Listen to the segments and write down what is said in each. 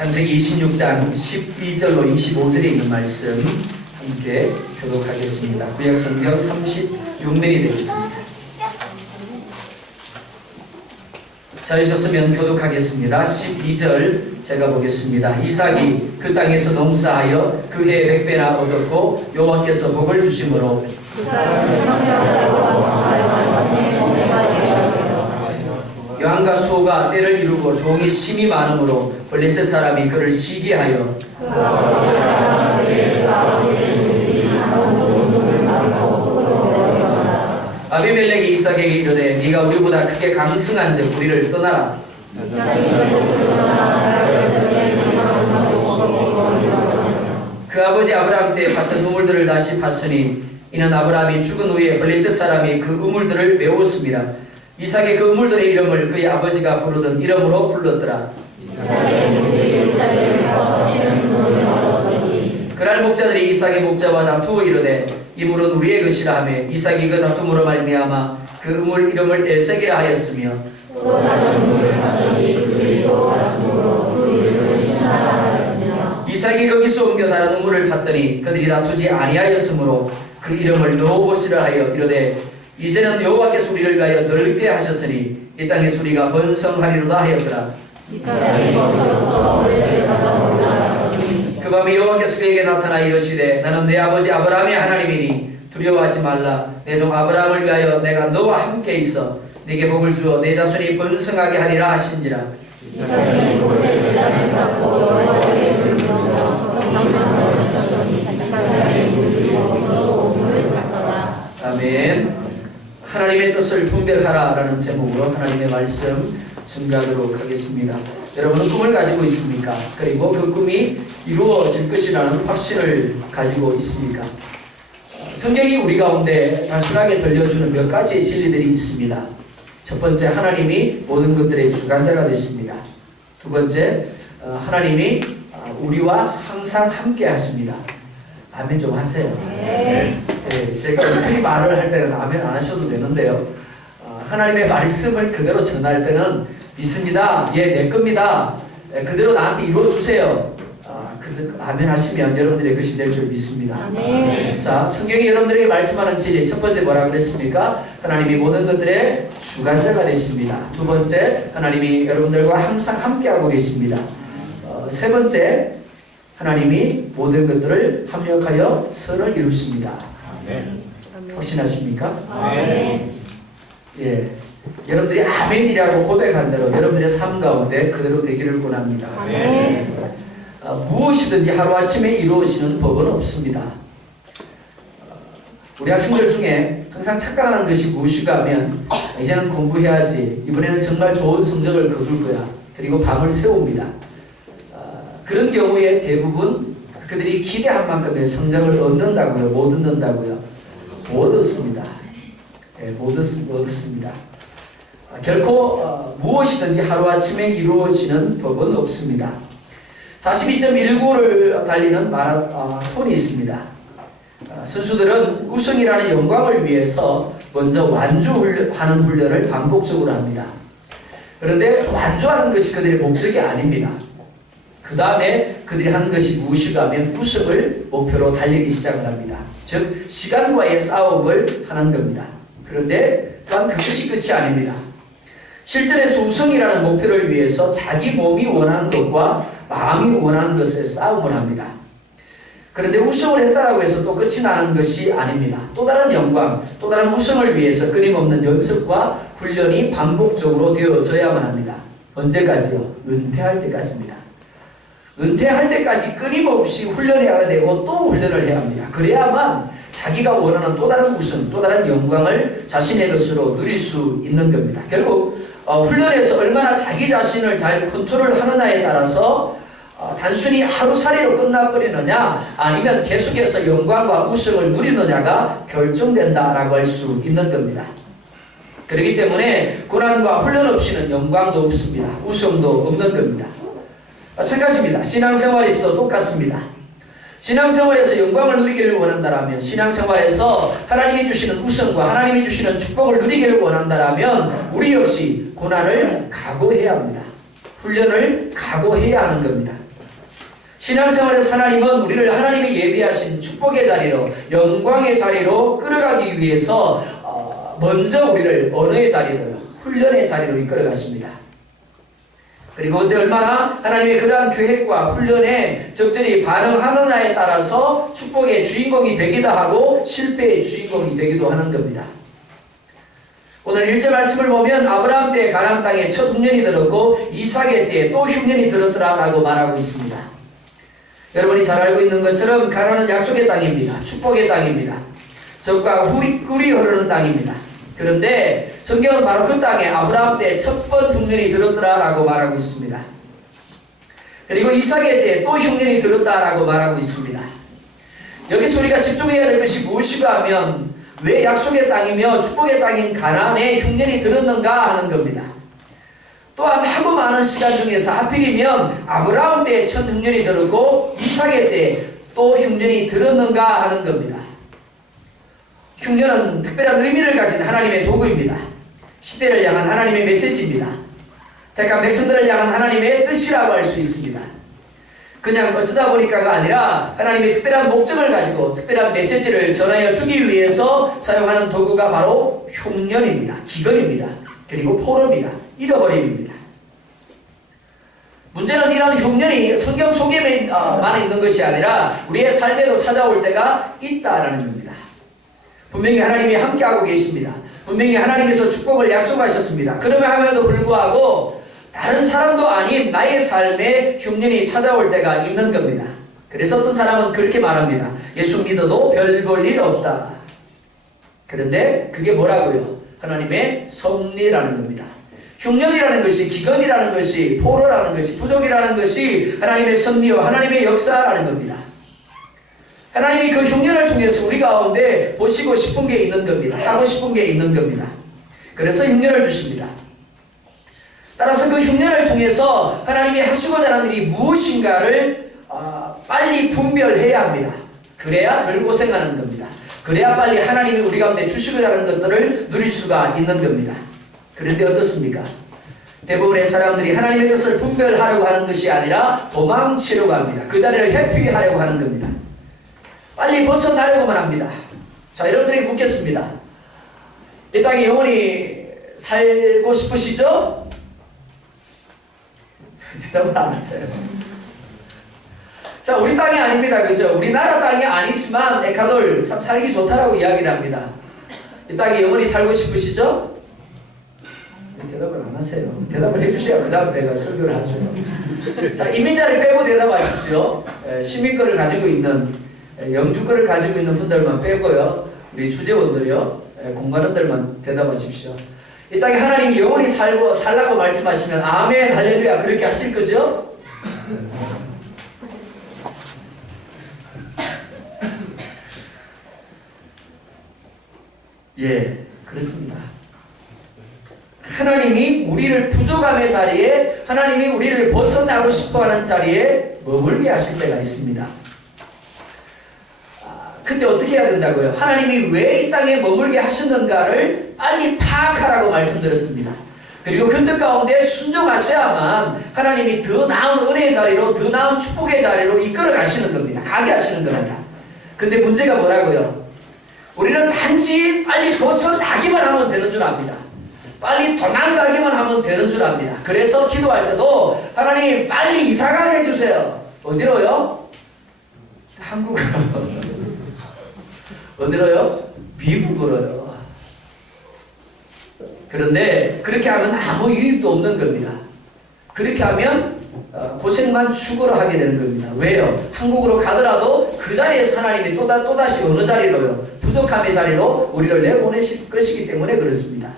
창세기 26장 12절로 25절에 있는 말씀 함께 교독하겠습니다. 구약성경 36면이 되겠습니다. 자유셨으면 교독하겠습니다. 12절 제가 보겠습니다. 이삭이 그 땅에서 농사하여 그 해에 100배나 얻었고 여호와께서 복을 주심으로 여왕과 수호가 때를 이루고 종이 심이 많으므로 블레셋 사람이 그를 시기하여 아비멜렉이 이삭에게 이르되 네가 우리보다 크게 강승한즉 우리를 떠나라. 그 아버지 아브라함 때 봤던 우물들을 다시 봤으니 이는 아브라함이 죽은 후에 블레셋 사람이 그 우물들을 메웠습니다. 이삭의 그 우물들의 이름을 그의 아버지가 부르던 이름으로 불렀더라. 그날 목자들이 이삭의 목자와 다투어 이르되 이 물은 우리의 것이라 하며 이삭이 그 다툼으로 말미암아 그 우물 이름을 에색이라 하였으며 또 다른 우물을 받으니 그 이름도 다툼으로 그 이름을 신하라 하였으며 이삭이 거기서 옮겨 다른 우물을 받더니 그들이 다투지 아니하였으므로 그 이름을 너봇이라 하여 이르되 이제는 여호와께서 우리를 위하여 넓게 하셨으니 이 땅의 수리가 번성하리로다 하였더라. 그 밤에 여호와께서 그에게 나타나 이르시되 나는 내 아버지 아브라함의 하나님이니 두려워하지 말라. 내 종 아브라함을 위하여 내가 너와 함께 있어 네게 복을 주어 내 자손이 번성하게 하리라 하신지라. 이삭이 곳에 제단을 쌓고 여호와께 물을 부르며 정성전을 이삭이 물을 먹어서 오물을 받더라. 아멘. 하나님의 뜻을 분별하라 라는 제목으로 하나님의 말씀 증가하도록 하겠습니다. 여러분은 꿈을 가지고 있습니까? 그리고 그 꿈이 이루어질 것이라는 확신을 가지고 있습니까? 성경이 우리 가운데 단순하게 들려주는 몇 가지의 진리들이 있습니다. 첫 번째, 하나님이 모든 것들의 주관자가 되십니다. 두 번째, 하나님이 우리와 항상 함께 하십니다. 아멘 좀 하세요. 네, 제가 어떻게 말을 할 때는 아멘 안 하셔도 되는데요. 하나님의 말씀을 그대로 전할 때는 믿습니다. 예, 내 겁니다. 그대로 나한테 이루어주세요. 아멘 하시면 여러분들의 것이 될 줄 믿습니다. 아멘. 자, 성경이 여러분들에게 말씀하는 진리 첫 번째 뭐라 그랬습니까? 하나님이 모든 것들의 주관자가 되십니다. 두 번째, 하나님이 여러분들과 항상 함께하고 계십니다. 세 번째, 하나님이 모든 것들을 합력하여 선을 이루십니다. 아멘. 확신하십니까? 아멘. 예, 여러분들이 아멘이라고 고백한 대로 여러분들의 삶 가운데 그대로 되기를 원합니다. 아멘. 무엇이든지 하루아침에 이루어지는 법은 없습니다. 우리 학생들 중에 항상 착각하는 것이 무엇인가 하면 이제는 공부해야지, 이번에는 정말 좋은 성적을 거둘 거야, 그리고 밤을 새웁니다. 그런 경우에 대부분 그들이 기대한 만큼의 성적을 얻는다고요? 못 얻는다고요? 못 얻습니다. 네, 못 얻습니다. 결코 무엇이든지 하루아침에 이루어지는 법은 없습니다. 42.19를 달리는 마라톤이 있습니다. 선수들은 우승이라는 영광을 위해서 먼저 완주하는 훈련을 반복적으로 합니다. 그런데 완주하는 것이 그들의 목적이 아닙니다. 그 다음에 그들이 하는 것이 무엇인가 하면 우승을 목표로 달리기 시작을 합니다. 즉 시간과의 싸움을 하는 겁니다. 그런데 또한 그것이 끝이 아닙니다. 실전에서 우승이라는 목표를 위해서 자기 몸이 원하는 것과 마음이 원하는 것에 싸움을 합니다. 그런데 우승을 했다고 해서 또 끝이 나는 것이 아닙니다. 또 다른 영광, 또 다른 우승을 위해서 끊임없는 연습과 훈련이 반복적으로 되어져야만 합니다. 언제까지요? 은퇴할 때까지입니다. 은퇴할 때까지 끊임없이 훈련해야 되고 또 훈련을 해야 합니다. 그래야만 자기가 원하는 또 다른 우승, 또 다른 영광을 자신의 것으로 누릴 수 있는 겁니다. 결국 훈련에서 얼마나 자기 자신을 잘 컨트롤하느냐에 따라서 단순히 하루살이로 끝나버리느냐 아니면 계속해서 영광과 우승을 누리느냐가 결정된다라고 할 수 있는 겁니다. 그렇기 때문에 고난과 훈련 없이는 영광도 없습니다. 우승도 없는 겁니다. 마찬가지입니다. 신앙생활에서도 똑같습니다. 신앙생활에서 영광을 누리기를 원한다면, 신앙생활에서 하나님이 주시는 우승과 하나님이 주시는 축복을 누리기를 원한다면 우리 역시 고난을 각오해야 합니다. 훈련을 각오해야 하는 겁니다. 신앙생활에서 하나님은 우리를 하나님이 예비하신 축복의 자리로, 영광의 자리로 끌어가기 위해서 먼저 우리를 언어의 자리로, 훈련의 자리로 이끌어갔습니다. 그리고 그때 얼마나 하나님의 그러한 계획과 훈련에 적절히 반응하느냐에 따라서 축복의 주인공이 되기도 하고 실패의 주인공이 되기도 하는 겁니다. 오늘 1절 말씀을 보면 아브라함 때 가나안 땅에 첫 흉년이 들었고 이삭의 때에 또 흉년이 들었더라라고 말하고 있습니다. 여러분이 잘 알고 있는 것처럼 가나안은 약속의 땅입니다. 축복의 땅입니다. 적과 꿀이 흐르는 땅입니다. 그런데 성경은 바로 그 땅에 아브라함 때 첫 번 흉년이 들었더라라고 말하고 있습니다. 그리고 이삭의 때에 또 흉년이 들었다라고 말하고 있습니다. 여기서 우리가 집중해야 될 것이 무엇이가 하면 왜 약속의 땅이며 축복의 땅인 가나안에 흉년이 들었는가 하는 겁니다. 또한 하도 많은 시간 중에서 하필이면 아브라함 때에 첫 흉년이 들었고 이삭의 때에 또 흉년이 들었는가 하는 겁니다. 흉년은 특별한 의미를 가진 하나님의 도구입니다. 시대를 향한 하나님의 메시지입니다. 택한 백성들을 향한 하나님의 뜻이라고 할 수 있습니다. 그냥 어쩌다 보니까가 아니라 하나님의 특별한 목적을 가지고 특별한 메시지를 전하여 주기 위해서 사용하는 도구가 바로 흉년입니다. 기근입니다. 그리고 포로입니다. 잃어버림입니다. 문제는 이런 흉년이 성경 속에만 있는 것이 아니라 우리의 삶에도 찾아올 때가 있다라는 겁니다. 분명히 하나님이 함께하고 계십니다. 분명히 하나님께서 축복을 약속하셨습니다. 그럼에도 불구하고 다른 사람도 아닌 나의 삶에 흉년이 찾아올 때가 있는 겁니다. 그래서 어떤 사람은 그렇게 말합니다. 예수 믿어도 별 볼 일 없다. 그런데 그게 뭐라고요? 하나님의 섭리라는 겁니다. 흉년이라는 것이, 기근이라는 것이, 포로라는 것이, 부족이라는 것이 하나님의 섭리와 하나님의 역사라는 겁니다. 하나님이 그 흉년을 통해서 우리 가운데 보시고 싶은 게 있는 겁니다. 하고 싶은 게 있는 겁니다. 그래서 흉년을 주십니다. 따라서 그 흉년을 통해서 하나님이 하시고자 하는 일이 무엇인가를 빨리 분별해야 합니다. 그래야 덜 고생하는 겁니다. 그래야 빨리 하나님이 우리 가운데 주시고자 하는 것들을 누릴 수가 있는 겁니다. 그런데 어떻습니까? 대부분의 사람들이 하나님의 뜻을 분별하려고 하는 것이 아니라 도망치려고 합니다. 그 자리를 회피하려고 하는 겁니다. 빨리 벗어나려고만 합니다. 자, 여러분들이 묻겠습니다. 이 땅에 영원히 살고 싶으시죠? 대답을 안 하세요. 자, 우리 땅이 아닙니다. 그죠? 우리나라 땅이 아니지만 에콰도르 참 살기 좋다라고 이야기를 합니다. 이 땅에 영원히 살고 싶으시죠? 대답을 안 하세요. 대답을 해주셔야 그 다음 내가 설교를 하죠. 자, 이민자를 빼고 대답하십시오. 시민권을 가지고 있는, 영주권을 가지고 있는 분들만 빼고요. 우리 주재원들이요. 공관원들만 대답하십시오. 이 땅에 하나님이 영원히 살라고 말씀하시면 아멘, 할렐루야 그렇게 하실 거죠? 예, 그렇습니다. 하나님이 우리를 부족함의 자리에, 하나님이 우리를 벗어나고 싶어하는 자리에 머물게 하실 때가 있습니다. 그때 어떻게 해야 된다고요? 하나님이 왜 이 땅에 머물게 하셨는가를 빨리 파악하라고 말씀드렸습니다. 그리고 그 뜻 가운데 순종하셔야만 하나님이 더 나은 은혜의 자리로, 더 나은 축복의 자리로 이끌어 가시는 겁니다. 가게 하시는 겁니다. 근데 문제가 뭐라고요? 우리는 단지 빨리 벗어나기만 하면 되는 줄 압니다. 빨리 도망가기만 하면 되는 줄 압니다. 그래서 기도할 때도 하나님 빨리 이사가게 해주세요. 어디로요? 한국으로. 어디로요? 미국으로요. 그런데 그렇게 하면 아무 유익도 없는 겁니다. 그렇게 하면 고생만 추구로 하게 되는 겁니다. 왜요? 한국으로 가더라도 그 자리에서 하나님이 또다시 어느 자리로요? 부족함의 자리로 우리를 내보내실 것이기 때문에 그렇습니다.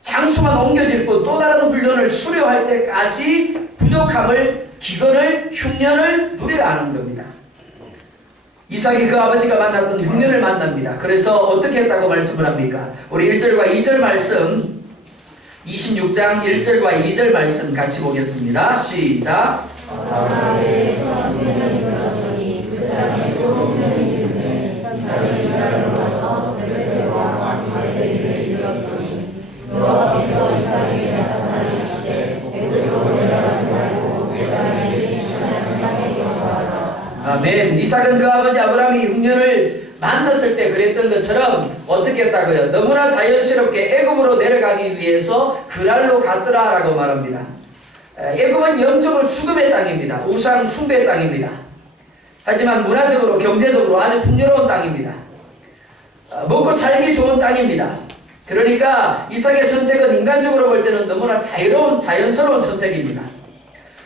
장수만 옮겨질 뿐 또 다른 훈련을 수료할 때까지 부족함을, 기근을, 흉년을 누리라 하는 겁니다. 이삭이 그 아버지가 만났던 흉년을 만납니다. 그래서 어떻게 했다고 말씀을 합니까? 우리 1절과 2절 말씀, 26장 1절과 2절 말씀 같이 보겠습니다. 시작. 아멘. 이삭은 그 아버지 아브라함이 흉년을 만났을 때 그랬던 것처럼 어떻게 했다고요? 너무나 자연스럽게 애굽으로 내려가기 위해서 그랄로 갔더라라고 말합니다. 애굽은 영적으로 죽음의 땅입니다. 우상 숭배의 땅입니다. 하지만 문화적으로 경제적으로 아주 풍요로운 땅입니다. 먹고 살기 좋은 땅입니다. 그러니까 이삭의 선택은 인간적으로 볼 때는 너무나 자유로운 자연스러운 선택입니다.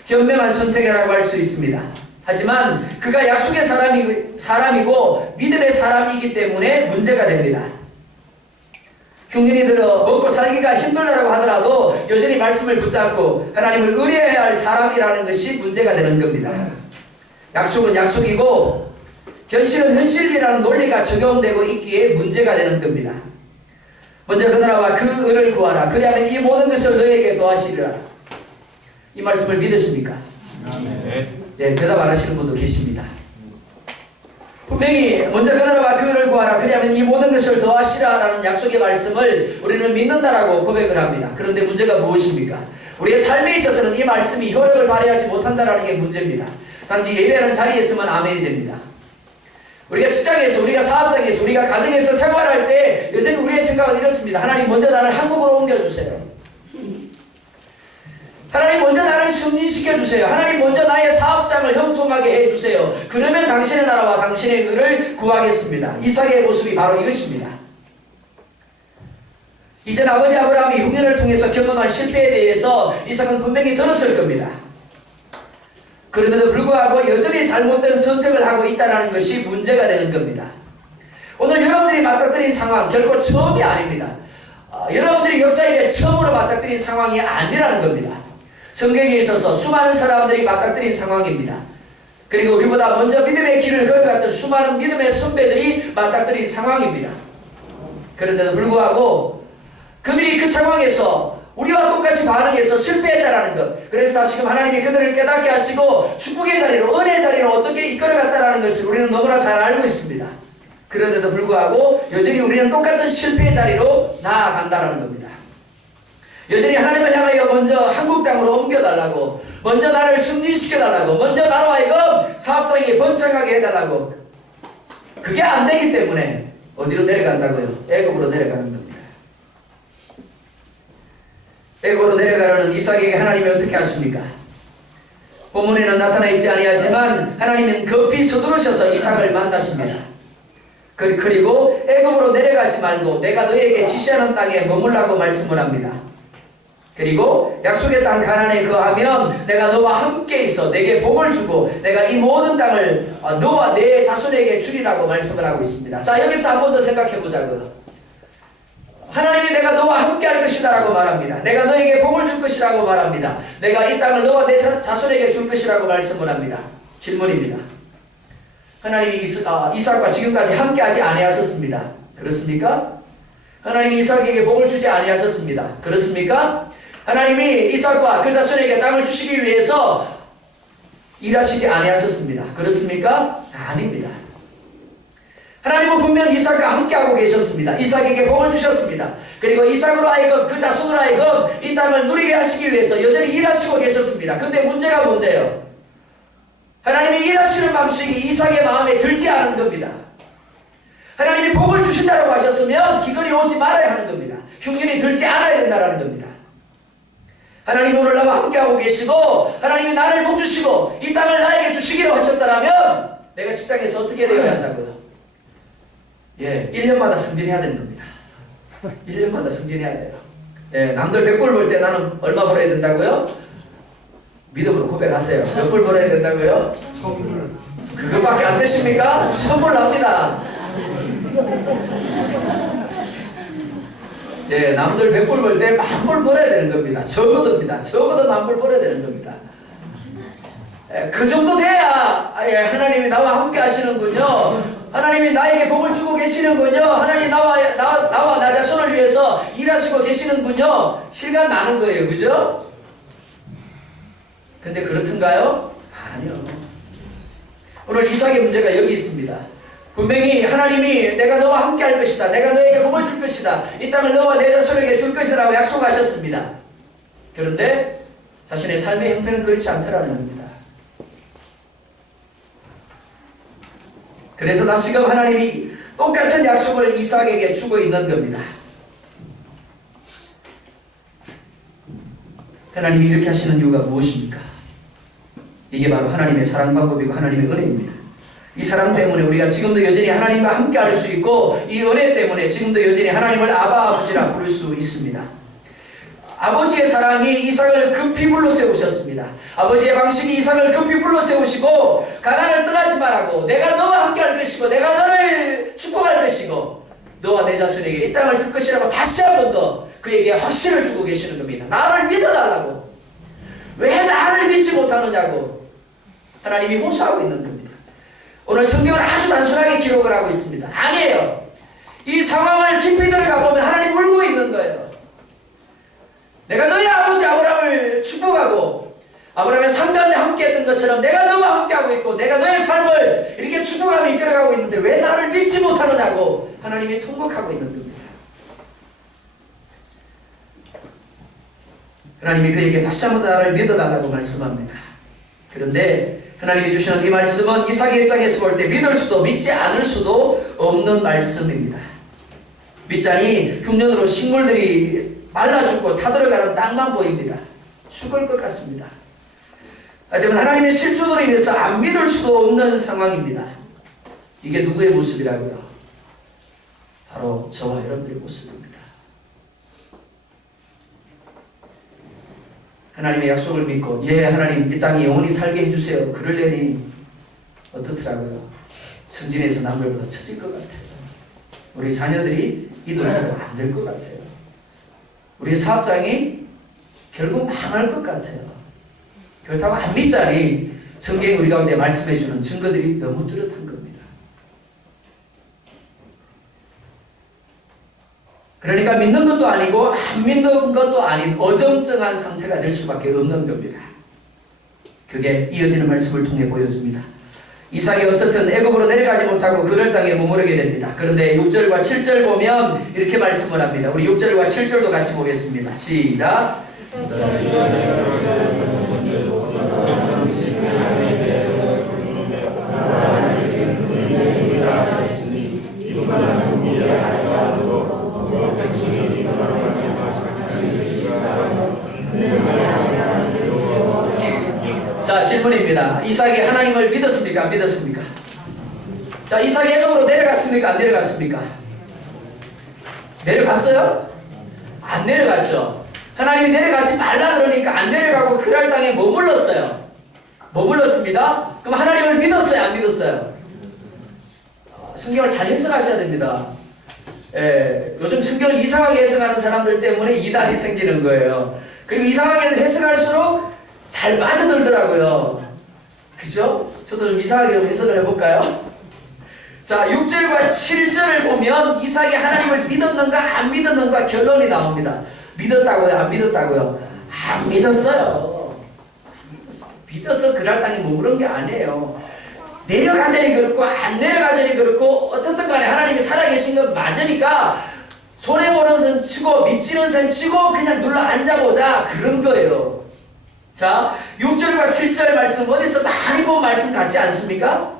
현명한 선택이라고 할 수 있습니다. 하지만 그가 약속의 사람이고 믿음의 사람이기 때문에 문제가 됩니다. 흉년이 들어 먹고 살기가 힘들다고 하더라도 여전히 말씀을 붙잡고 하나님을 의뢰해야 할 사람이라는 것이 문제가 되는 겁니다. 약속은 약속이고 현실은 현실이라는 논리가 적용되고 있기에 문제가 되는 겁니다. 먼저 그 나라와 그 의를 구하라. 그리하면 이 모든 것을 너에게 더하시리라. 이 말씀을 믿으십니까? 네, 대답 안 하시는 분도 계십니다. 분명히 먼저 그 나라와 그 의를 구하라. 그리하면 이 모든 것을 더하시라 라는 약속의 말씀을 우리는 믿는다라고 고백을 합니다. 그런데 문제가 무엇입니까? 우리의 삶에 있어서는 이 말씀이 효력을 발휘하지 못한다라는 게 문제입니다. 단지 예배하는 자리에 있으면 아멘이 됩니다. 우리가 직장에서, 우리가 사업장에서, 우리가 가정에서 생활할 때 여전히 우리의 생각은 이렇습니다. 하나님 먼저 나를 한국으로 옮겨주세요. 하나님 먼저 나를 승진시켜주세요. 하나님 먼저 나의 사업장을 형통하게 해주세요. 그러면 당신의 나라와 당신의 의를 구하겠습니다. 이삭의 모습이 바로 이것입니다. 이젠 아버지 아브라함이 흉년을 통해서 경험한 실패에 대해서 이삭은 분명히 들었을 겁니다. 그럼에도 불구하고 여전히 잘못된 선택을 하고 있다는 것이 문제가 되는 겁니다. 오늘 여러분들이 맞닥뜨린 상황 결코 처음이 아닙니다. 여러분들이 역사에 처음으로 맞닥뜨린 상황이 아니라는 겁니다. 성경에 있어서 수많은 사람들이 맞닥뜨린 상황입니다. 그리고 우리보다 먼저 믿음의 길을 걸어갔던 수많은 믿음의 선배들이 맞닥뜨린 상황입니다. 그런데도 불구하고 그들이 그 상황에서 우리와 똑같이 반응해서 실패했다라는 것. 그래서 다시금 하나님이 그들을 깨닫게 하시고 축복의 자리로, 은혜의 자리로 어떻게 이끌어갔다라는 것을 우리는 너무나 잘 알고 있습니다. 그런데도 불구하고 여전히 우리는 똑같은 실패의 자리로 나아간다라는 겁니다. 여전히 하나님을 향하여 먼저 한국 땅으로 옮겨달라고, 먼저 나를 승진시켜달라고, 먼저 나로 하여금 사업장이 번창하게 해달라고. 그게 안 되기 때문에 어디로 내려간다고요? 애굽으로 내려가는 겁니다. 애굽으로 내려가려는 이삭에게 하나님이 어떻게 하십니까? 본문에는 나타나 있지 아니하지만 하나님은 급히 서두르셔서 이삭을 만나십니다. 그리고 애굽으로 내려가지 말고 내가 너에게 지시하는 땅에 머물라고 말씀을 합니다. 그리고 약속의 땅 가나안에 거하면 내가 너와 함께 있어 내게 복을 주고 내가 이 모든 땅을 너와 내 자손에게 주리라고 말씀을 하고 있습니다. 자, 여기서 한 번 더 생각해 보자고요. 하나님이 내가 너와 함께 할 것이다 라고 말합니다. 내가 너에게 복을 줄 것이라고 말합니다. 내가 이 땅을 너와 내 자손에게 줄 것이라고 말씀을 합니다. 질문입니다. 하나님이 이삭과 지금까지 함께 하지 아니하셨습니다. 그렇습니까? 하나님이 이삭에게 복을 주지 아니하셨습니다. 그렇습니까? 하나님이 이삭과 그 자손에게 땅을 주시기 위해서 일하시지 아니하셨습니다. 그렇습니까? 아닙니다. 하나님은 분명 이삭과 함께하고 계셨습니다. 이삭에게 복을 주셨습니다. 그리고 이삭으로 하여금 그 자손으로 하여금 이 땅을 누리게 하시기 위해서 여전히 일하시고 계셨습니다. 근데 문제가 뭔데요? 하나님이 일하시는 방식이 이삭의 마음에 들지 않은 겁니다. 하나님이 복을 주신다고 하셨으면 기근이 오지 말아야 하는 겁니다. 흉년이 들지 않아야 된다는 겁니다. 하나님이 오늘 나와 함께하고 계시고 하나님이 나를 복 주시고 이 땅을 나에게 주시기로 하셨다면 내가 직장에서 어떻게 되어야 한다고요? 1년마다 승진해야 되는 겁니다. 1년마다 승진해야 돼요. 남들 100불 벌 때 나는 얼마 벌어야 된다고요? 믿음으로 고백하세요. 몇 불 벌어야 된다고요? 1000불. 그것밖에 안 되십니까? 1000불 납니다. 남들 100불 벌 때 10,000불 벌어야 되는 겁니다. 적어도입니다. 적어도 10,000불 벌어야 되는 겁니다. 그 정도 돼야 하나님이 나와 함께 하시는군요. 하나님이 나에게 복을 주고 계시는군요. 하나님이 나와 나 자손을 위해서 일하시고 계시는군요. 실감 나는 거예요. 그죠? 근데 그렇던가요? 아니요. 오늘 이삭의 문제가 여기 있습니다. 분명히 하나님이 내가 너와 함께 할 것이다. 내가 너에게 복을 줄 것이다. 이 땅을 너와 내 자손에게 줄 것이다 라고 약속하셨습니다. 그런데 자신의 삶의 형편은 그렇지 않더라는 겁니다. 그래서 다시금 하나님이 똑같은 약속을 이삭에게 주고 있는 겁니다. 하나님이 이렇게 하시는 이유가 무엇입니까? 이게 바로 하나님의 사랑 방법이고 하나님의 은혜입니다. 이 사랑 때문에 우리가 지금도 여전히 하나님과 함께 할 수 있고, 이 은혜 때문에 지금도 여전히 하나님을 아바 아버지라 부를 수 있습니다. 아버지의 사랑이 이삭을 급히 불러 세우셨습니다. 아버지의 방식이 이삭을 급히 불러 세우시고, 가나안을 떠나지 말라고, 내가 너와 함께 할 것이고 내가 너를 축복할 것이고 너와 내 자손에게 이 땅을 줄 것이라고 다시 한 번 더 그에게 확신을 주고 계시는 겁니다. 나를 믿어달라고. 왜 나를 믿지 못하느냐고 하나님이 호소하고 있는 겁니다. 오늘 성경은 아주 단순하게 기록을 하고 있습니다. 아니에요. 이 상황을 깊이 들어가 보면 하나님 울고 있는 거예요. 내가 너희 아버지 아브라함을 축복하고 아브라함의 삶 가운데 함께했던 것처럼 내가 너와 함께하고 있고 내가 너의 삶을 이렇게 축복하며 이끌어가고 있는데 왜 나를 믿지 못하느냐고 하나님이 통곡하고 있는 겁니다. 하나님이 그에게 다시 한번 나를 믿어달라고 말씀합니다. 그런데 하나님이 주시는 이 말씀은 이삭의 입장에서 볼 때 믿을 수도 믿지 않을 수도 없는 말씀입니다. 밑자니 흉년으로 식물들이 말라 죽고 타들어가는 땅만 보입니다. 죽을 것 같습니다. 하지만 하나님의 실존으로 인해서 안 믿을 수도 없는 상황입니다. 이게 누구의 모습이라고요? 바로 저와 여러분들의 모습입니다. 하나님의 약속을 믿고 예 하나님 이 땅에 영원히 살게 해주세요. 그러려니 어떻더라고요? 승진에서 남들보다 처질 것 같아요. 우리 자녀들이 이도저도 안 될 것 같아요. 우리 사업장이 결국 망할 것 같아요. 그렇다고 안 믿자니 성경이 우리 가운데 말씀해주는 증거들이 너무 뚜렷한 겁니다. 그러니까 믿는 것도 아니고 안 믿는 것도 아닌 어정쩡한 상태가 될 수밖에 없는 겁니다. 그게 이어지는 말씀을 통해 보여줍니다. 이삭이 어떻든 애굽으로 내려가지 못하고 그럴 땅에 머무르게 됩니다. 그런데 6절과 7절 보면 이렇게 말씀을 합니다. 우리 6절과 7절도 같이 보겠습니다. 시작. 자, 질문입니다. 이삭이 하나님을 믿었습니까? 안 믿었습니까? 자, 이삭이 애굽으로 내려갔습니까? 안 내려갔습니까? 내려갔어요? 안 내려갔죠. 하나님이 내려가지 말라 그러니까 안 내려가고 그랄 땅에 머물렀어요. 머물렀습니다. 그럼 하나님을 믿었어요? 안 믿었어요? 성경을 잘 해석하셔야 됩니다. 요즘 성경을 이상하게 해석하는 사람들 때문에 이단이 생기는 거예요. 그리고 이상하게 해석할수록 잘 빠져들더라고요. 그죠? 저도 좀 이상하게 좀 해석을 해볼까요? 자, 6절과 7절을 보면 이삭이 하나님을 믿었는가 안 믿었는가 결론이 나옵니다. 믿었다고요? 안 믿었다고요? 안 믿었어요. 믿어서 그랄 땅에 머무른 게 아니에요. 내려가자니 그렇고 안 내려가자니 그렇고 어떻든 간에 하나님이 살아계신 건 맞으니까 손해보는 선 치고 믿지는 선 치고 그냥 눌러 앉아보자 그런 거예요. 자, 6절과 7절 말씀 어디서 많이 본 말씀 같지 않습니까?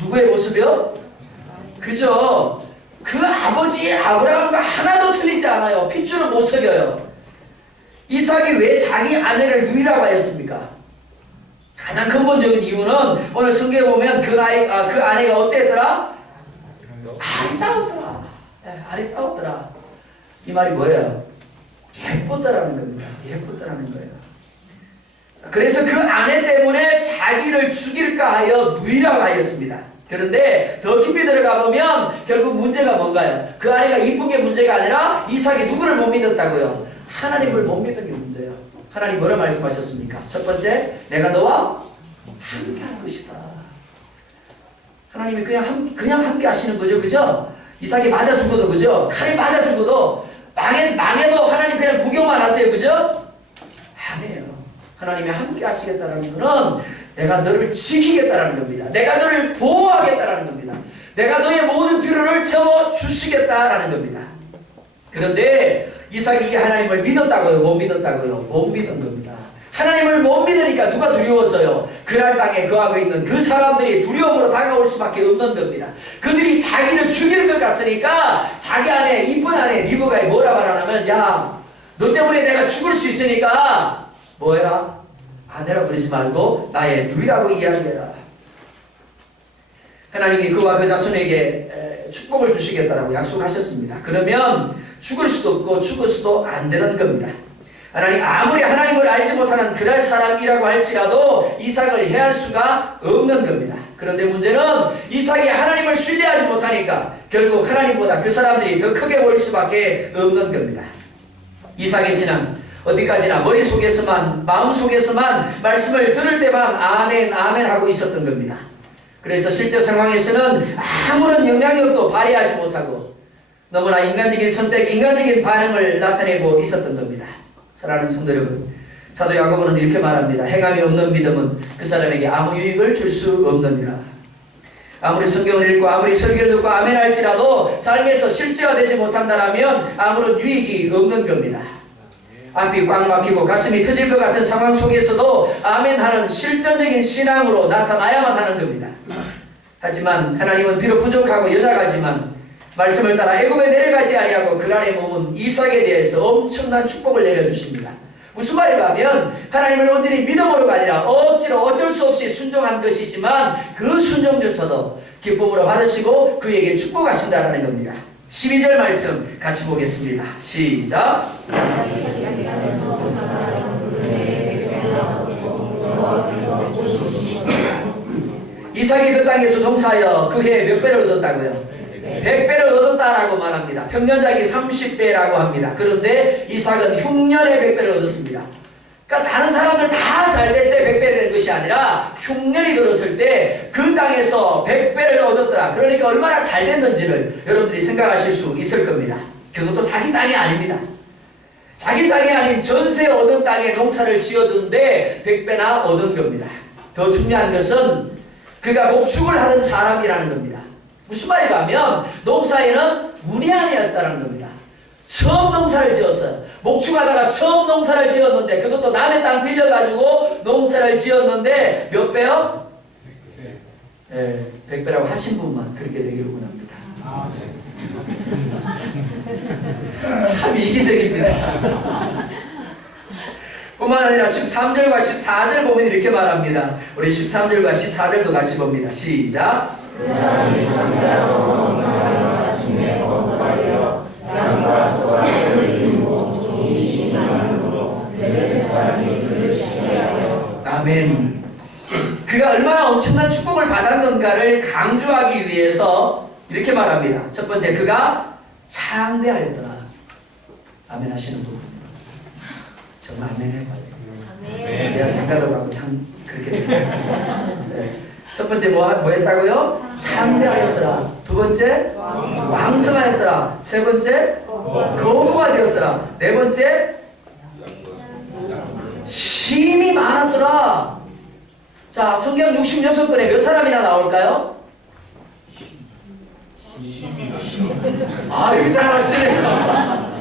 누구의 모습이요? 그죠? 그 아버지 아브라함과 하나도 틀리지 않아요. 핏줄을 못 속여요. 이삭이 왜 자기 아내를 누이라고 하였습니까? 가장 근본적인 이유는 오늘 성경에 보면 그 아내가 어땠더라? 아리따웠더라. 아리따웠더라. 이 말이 뭐예요? 예뻤더라는 겁니다. 예뻤더라는 거예요. 그래서 그 아내 때문에 자기를 죽일까 하여 누이라고 하였습니다. 그런데 더 깊이 들어가 보면 결국 문제가 뭔가요? 그 아내가 이쁜 게 문제가 아니라 이삭이 누구를 못 믿었다고요? 하나님을 못 믿는 게 문제예요. 하나님 뭐라 말씀하셨습니까? 첫 번째, 내가 너와 함께 할 것이다. 하나님이 그냥 함께 하시는 거죠. 그죠? 이삭이 맞아 죽어도 그죠? 칼이 맞아 죽어도 망해도 하나님 그냥 구경만 하세요. 그죠? 아니에요. 하나님이 함께 하시겠다는 것은 내가 너를 지키겠다는 겁니다. 내가 너를 보호하겠다는 겁니다. 내가 너의 모든 필요를 채워주시겠다는 겁니다. 그런데 이삭이 이 하나님을 믿었다고요? 못 믿었다고요? 못 믿은 겁니다. 하나님을 못 믿으니까 누가 두려워져요? 그랄 땅에 거하고 있는 그 사람들이 두려움으로 다가올 수밖에 없는 겁니다. 그들이 자기를 죽일 것 같으니까 자기 안에 이쁜 안에 리브가에 뭐라 말하냐면 야, 너 때문에 내가 죽을 수 있으니까 뭐해라? 아내라 부르지 말고 나의 누이라고 이야기해라. 하나님이 그와 그 자손에게 축복을 주시겠다라고 약속하셨습니다. 그러면 죽을 수도 없고 죽을 수도 안 되는 겁니다. 하나님 아무리 하나님을 알지 못하는 그럴 사람이라고 할지라도 이삭을 해할 수가 없는 겁니다. 그런데 문제는 이삭이 하나님을 신뢰하지 못하니까 결국 하나님보다 그 사람들이 더 크게 보일 수밖에 없는 겁니다. 이삭의 신앙 어디까지나 머릿속에서만 마음속에서만 말씀을 들을 때만 아멘 아멘 하고 있었던 겁니다. 그래서 실제 상황에서는 아무런 영향력도 발휘하지 못하고 너무나 인간적인 선택, 인간적인 반응을 나타내고 있었던 겁니다. 사랑하는 성도 여러분, 사도 야고보는 이렇게 말합니다. 행함이 없는 믿음은 그 사람에게 아무 유익을 줄 수 없느니라. 아무리 성경을 읽고 아무리 설교를 듣고 아멘 할지라도 삶에서 실제화되지 못한다면 아무런 유익이 없는 겁니다. 앞이 꽉 막히고 가슴이 터질 것 같은 상황 속에서도 아멘하는 실전적인 신앙으로 나타나야만 하는 겁니다. 하지만 하나님은 비록 부족하고 연약하지만 말씀을 따라 애굽에 내려가지 아니하고 그란에 머문 이삭에 대해서 엄청난 축복을 내려주십니다. 무슨 말인가 하면 하나님을 온전히 믿음으로 가리라 억지로 어쩔 수 없이 순종한 것이지만 그 순종조차도 기쁨으로 받으시고 그에게 축복하신다는 겁니다. 12절 말씀 같이 보겠습니다. 시작. 이삭이 그 땅에서 농사하여 그 해에 몇 배를 얻었다고요? 100배를 얻었다라고 말합니다. 평년작이 30배라고 합니다. 그런데 이삭은 흉년에 100배를 얻었습니다. 그러니까 다른 사람들 다 잘 될 때 100배 된 것이 아니라 흉년이 들었을 때 그 땅에서 100배를 얻었더라. 그러니까 얼마나 잘 됐는지를 여러분들이 생각하실 수 있을 겁니다. 그것도 자기 땅이 아닙니다. 자기 땅이 아닌 전세 얻은 땅에 농사를 지어둔데 100배나 얻은 겁니다. 더 중요한 것은 그가 목축을 하던 사람이라는 겁니다. 무슨 말인가 하면 농사에는 운이 아니었다는 겁니다. 처음 농사를 지었어요. 목축하다가 처음 농사를 지었는데 그것도 남의 땅 빌려가지고 농사를 지었는데 몇 배요? 100배라고 하신 분만 그렇게 되기를 원합니다. 참 이기적입니다. 뿐만 아니라 13절과 14절 보면 이렇게 말합니다. 우리 13절과 14절도 같이 봅니다. 시작. 그 사람이 상대하고 사람을 아침에 거듭하여 양과 소와 를 이루고 종이 20만으로 몇 사람이 그를 시기하여 아멘. 그가 얼마나 엄청난 축복을 받았는가를 강조하기 위해서 이렇게 말합니다. 첫 번째, 그가 창대하였더라. 아멘 하시는 분 정말 아멘 해봐요. 내가 장가도 가고 참 그렇게 네. 첫 번째 뭐 했다고요? 창대하였더라. 두 번째 왕성하였더라. 세 번째 거부가 되었더라. 네 번째 심이 많았더라. 자, 성경 66권에 몇 사람이나 나올까요? 아, 이거 잘 아시네요.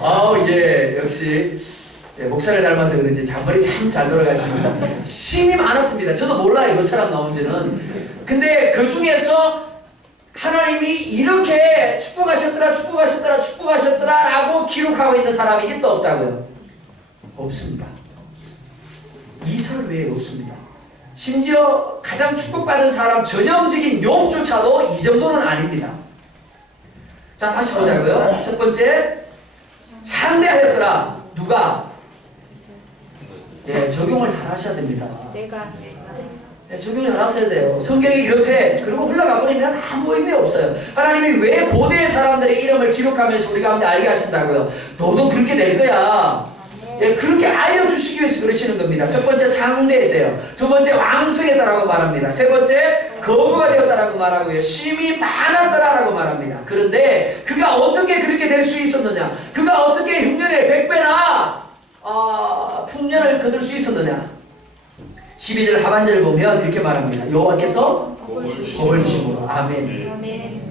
아우, 예, 역시 목사를 닮아서 그런지 잔머리 참 잘 돌아가십니다. 심이 많았습니다. 저도 몰라요, 몇 사람 나온지는. 근데 그 중에서 하나님이 이렇게 축복하셨더라, 축복하셨더라, 축복하셨더라 라고 기록하고 있는 사람이 있다 없다고요? 없습니다. 이삭 외에 없습니다. 심지어 가장 축복받은 사람 전형적인 욥조차도 이 정도는 아닙니다. 자, 다시 보자고요. 첫 번째, 창대하였더라. 누가? 예, 적용을 잘 하셔야 됩니다. 내가 예, 적용을 잘 하셔야 돼요. 성경이 이렇대. 그리고 흘러가 버리면 아무 의미 없어요. 하나님이 왜 고대 사람들의 이름을 기록하면서 우리 가운데 알게 하신다고요? 너도 그렇게 될 거야. 예, 그렇게 알려주시기 위해서 그러시는 겁니다. 첫 번째 창대했대요. 두 번째 왕성했다라고 말합니다. 세 번째 거부가 되었다라고 말하고요. 심이 많았더라라고 말합니다. 그런데 그가 어떻게 그렇게 될 수 있었느냐? 그가 어떻게 흉년에 100배나 풍년을 거둘 수 있었느냐? 12절 하반절을 보면 이렇게 말합니다. 여호와께서 복을 주심으로. 아멘. 아멘.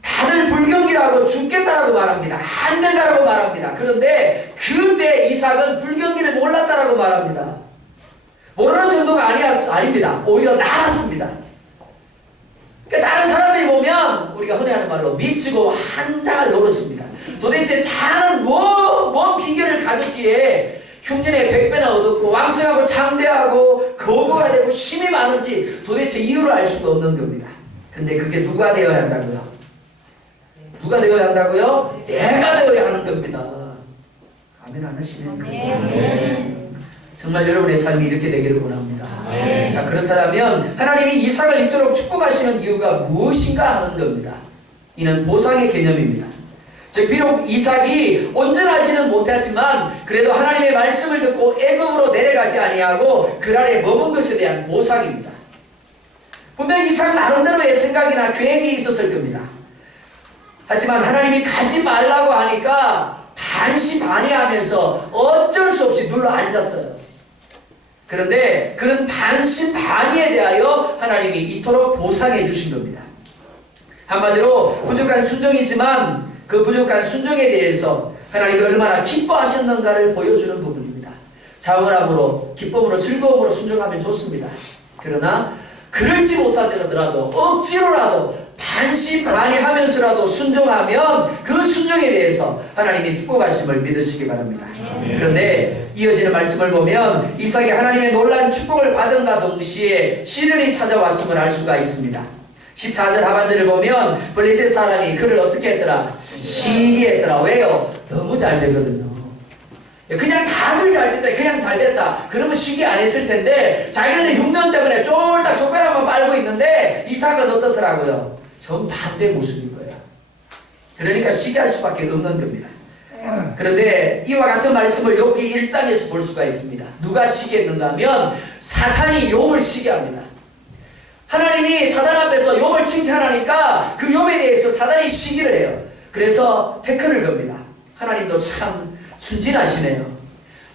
다들 불경기라고 죽겠다라고 말합니다. 안 된다라고 말합니다. 그런데 그때 이삭은 불경기를 몰랐다라고 말합니다. 모르는 정도가 아닙니다. 오히려 알았습니다. 그러니까 다른 사람들이 보면 우리가 흔히 하는 말로 미치고 한장을 노릇입니다. 도대체 자는 뭔 비결을 가졌기에 흉년에 100배나 얻었고 왕성하고 창대하고 거부가 되고 힘이 많은지 도대체 이유를 알 수가 없는 겁니다. 근데 그게 누가 되어야 한다고요? 누가 되어야 한다고요? 내가 되어야 하는 겁니다. 아멘 안 하시네요. 정말 여러분의 삶이 이렇게 되기를 원합니다. 자, 그렇다면 하나님이 이삭을 입도록 축복하시는 이유가 무엇인가 하는 겁니다. 이는 보상의 개념입니다. 즉 비록 이삭이 온전하지는 못하지만 그래도 하나님의 말씀을 듣고 애굽으로 내려가지 아니하고 그 아래 머문 것에 대한 보상입니다. 분명 이삭 나름대로의 생각이나 계획이 있었을 겁니다. 하지만 하나님이 가지 말라고 하니까 반신반의하면서 어쩔 수 없이 눌러 앉았어요. 그런데 그런 반신반의에 대하여 하나님이 이토록 보상해 주신 겁니다. 한마디로 부족한 순종이지만 그 부족한 순종에 대해서 하나님이 얼마나 기뻐하셨는가를 보여주는 부분입니다. 자원함으로 기쁨으로 즐거움으로 순종하면 좋습니다. 그러나 그렇지 못하더라도 억지로라도 반신반의하면서라도 순종하면 그 순종에 대해서 하나님이 축복하심을 믿으시기 바랍니다. 그런데 이어지는 말씀을 보면 이삭이 하나님의 놀라운 축복을 받은가 동시에 시련이 찾아왔음을 알 수가 있습니다. 14절 하반절을 보면 블레셋 사람이 그를 어떻게 했더라? 시기했더라. 왜요? 너무 잘 되거든요. 그냥 다들 잘 됐다, 그냥 잘 됐다 그러면 시기 안 했을 텐데 자기는 흉년 때문에 쫄딱 손가락만 빨고 있는데 이삭은 어떻더라고요? 전 반대 모습인 거예요. 그러니까 시기할 수밖에 없는 겁니다. 그런데 이와 같은 말씀을 욥기 1장에서 볼 수가 있습니다. 누가 시기했는가 하면 사탄이 욥을 시기합니다. 하나님이 사단 앞에서 욥을 칭찬하니까 그 욥에 대해서 사단이 시기를 해요. 그래서 태클을 겁니다. 하나님도 참 순진하시네요.